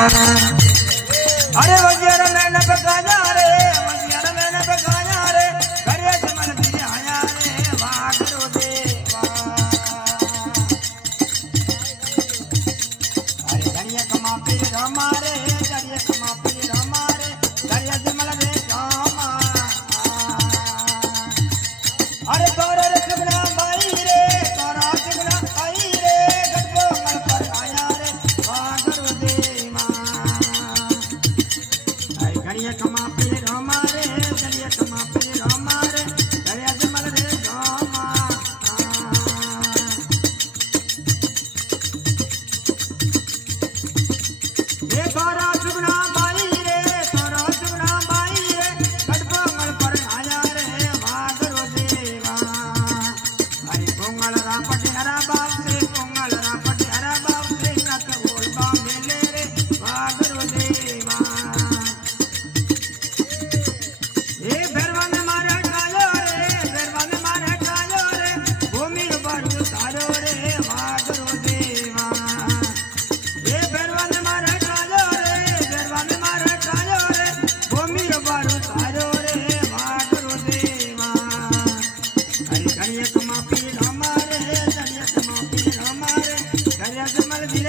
अरे वजियर मैंने बगाया रे वजियर मैंने बगाया रे करे जमन दिए आया रे वाह करो देवा अरे घड़िया कमा पीर हमारे घड़िया कमा पीर हमारे घड़िया जमल रे कामा अरे तोरे रखना भाई रे तोरा रखना आई रे गटबो मल पर आया रे वाह करो देवा घड़िया कमा पीर हमारे घड़िया कमा पीर हमारे घड़िया जमल रे गामा ये तोरा सुगना बाई रे तोरा सुगना बाई रे गटबो मल पर आया रे वाह करो देवा अरे पोंगल रापट हरा बाप से पोंगल रापट हरा बाप से नत बोल बांधे ले रे वाह करो देवा ए भरवा में मारे कालो रे भरवा में मारे कालो रे भूमि बरु तारो रे वाह करो देवा ए भरवा में मारे कालो रे भरवा में मारे कालो रे भूमि बरु तारो रे वाह करो देवा अरे घड़िया कमा पीर हमारे घड़िया कमा पीर हमारे घड़िया जमल दिल